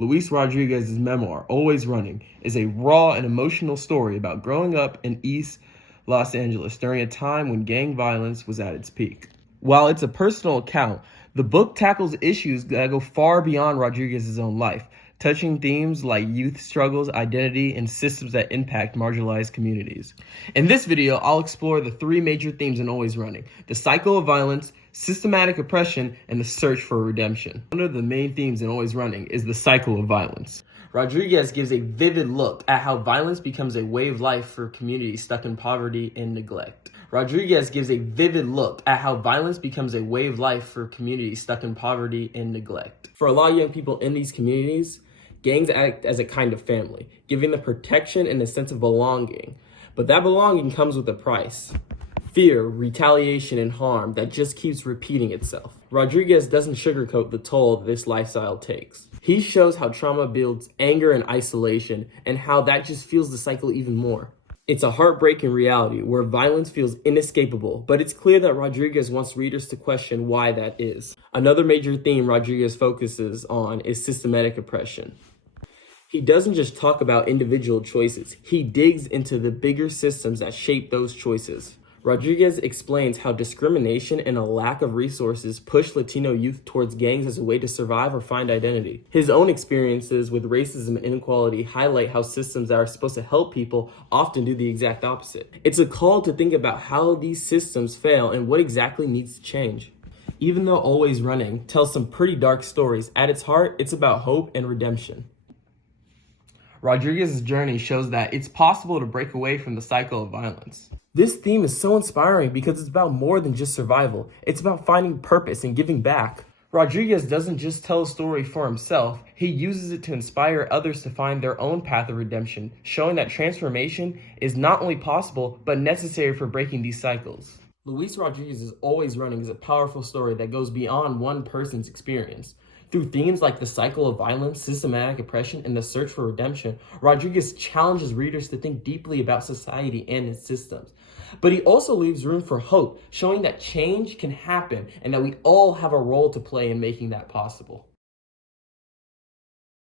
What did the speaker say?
Luis Rodriguez's memoir, Always Running, is a raw and emotional story about growing up in East Los Angeles during a time when gang violence was at its peak. While it's a personal account, the book tackles issues that go far beyond Rodriguez's own life, touching themes like youth struggles, identity, and systems that impact marginalized communities. In this video, I'll explore the three major themes in Always Running: the cycle of violence, systematic oppression, and the search for redemption. One of the main themes in Always Running is the cycle of violence. Rodriguez gives a vivid look at how violence becomes a way of life for communities stuck in poverty and neglect. Rodriguez gives a vivid look at how violence becomes a way of life for communities stuck in poverty and neglect. For a lot of young people in these communities, gangs act as a kind of family, giving them protection and a sense of belonging. But that belonging comes with a price: fear, retaliation, and harm that just keeps repeating itself. Rodriguez doesn't sugarcoat the toll this lifestyle takes. He shows how trauma builds anger and isolation, and how that just fuels the cycle even more. It's a heartbreaking reality where violence feels inescapable, but it's clear that Rodriguez wants readers to question why that is. Another major theme Rodriguez focuses on is systematic oppression. He doesn't just talk about individual choices, he digs into the bigger systems that shape those choices. Rodriguez explains how discrimination and a lack of resources push Latino youth towards gangs as a way to survive or find identity. His own experiences with racism and inequality highlight how systems that are supposed to help people often do the exact opposite. It's a call to think about how these systems fail and what exactly needs to change. Even though Always Running tells some pretty dark stories, at its heart, it's about hope and redemption. Rodriguez's journey shows that it's possible to break away from the cycle of violence. This theme is so inspiring because it's about more than just survival. It's about finding purpose and giving back. Rodriguez doesn't just tell a story for himself, he uses it to inspire others to find their own path of redemption, showing that transformation is not only possible, but necessary for breaking these cycles. Luis Rodriguez's Always Running is a powerful story that goes beyond one person's experience. Through themes like the cycle of violence, systematic oppression, and the search for redemption, Rodriguez challenges readers to think deeply about society and its systems. But he also leaves room for hope, showing that change can happen and that we all have a role to play in making that possible.